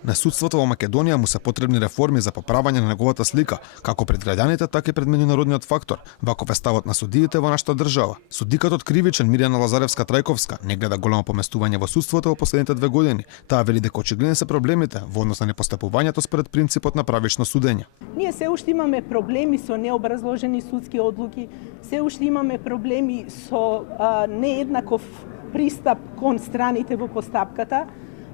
На судството во Македонија му се потребни реформи за поправање на неговата слика, како пред граѓаните, така и пред меѓународниот фактор. Ваков е ставот на судиите во нашата држава. Судикатот кривичен Мирјана Лазаревска-Трајковска не гледа големо поместување во судството во последните 2 години. Таа вели дека очигледни се проблемите во однос на непостапувањето според принципот на правично судење. Ние се уште имаме проблеми со необразложени судски одлуки, се уште имаме проблеми со нееднаков пристап кон страните во постапката,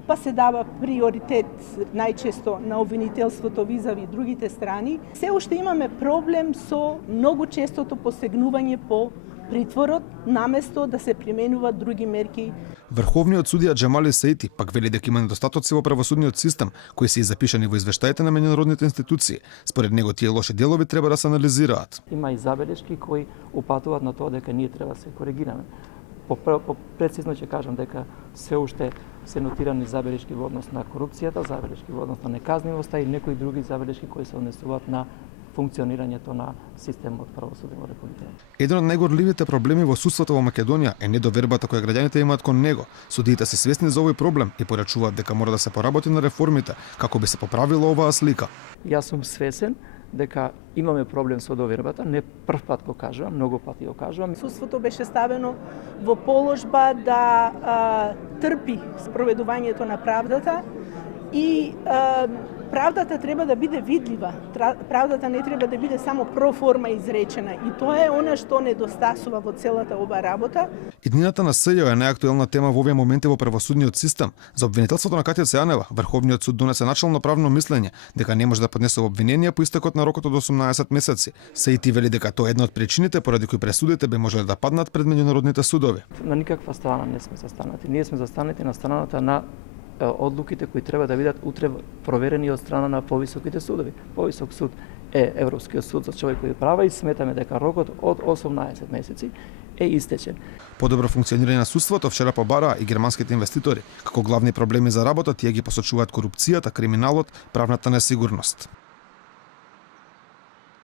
па се дава приоритет најчесто на обвинителството визави другите страни. Се уште имаме проблем со многу честото посегнување по притворот, наместо да се применуваат други мерки. Врховниот судија Џемали Сејти пак вели дека има недостатоци во правосудниот систем, кои се запишани во извештаите на меѓународните институции. Според него тие лоши делови треба да се анализираат. Има и забелешки кои упатуваат на тоа дека ние треба да се коригираме. Прецизно ќе кажам дека се уште се нотирани забелешки во однос на корупцијата, забелешки во однос на неказнивоста и некои други забелешки кои се однесуваат на функционирањето на системот правосудие во Републиката. Еден од најгорливите проблеми во судството во Македонија е недовербата која граѓаните имаат кон него. Судиите се свесни за овој проблем и порачуваат дека мора да се поработи на реформите како би се поправила оваа слика. Јас сум свесен дека имаме проблем со довербата, не прв пат го кажувам, многу пати го кажувам. Судството беше ставено во положба да трпи спроведувањето на правдата и правдата треба да биде видлива. Правдата не треба да биде само проформа изречена и тоа е она што недостасува во целата ова работа. Иднината на СЈО е најактуелна тема во овие моменти во правосудниот систем. За обвинителството на Катја Цејанева, Врховниот суд донесе начално правно мислење дека не може да поднесе обвиненија по истекот на рокот од 18 месеци. Сејти вели дека тоа е една од причините поради кои пресудите би можеле да паднат пред меѓународните судови. На никаква страна не сме застанати. Ние сме застанати на страната на одлуките кои треба да бидат утре проверени од страна на повисоките судови. Повисок суд е Европскиот суд за човекови права и сметаме дека рокот од 18 месеци е истечен. Подобро функционирање на судството вчера побараа и германските инвеститори. Како главни проблеми за работа тие ги посочуваат корупцијата, криминалот, правната несигурност.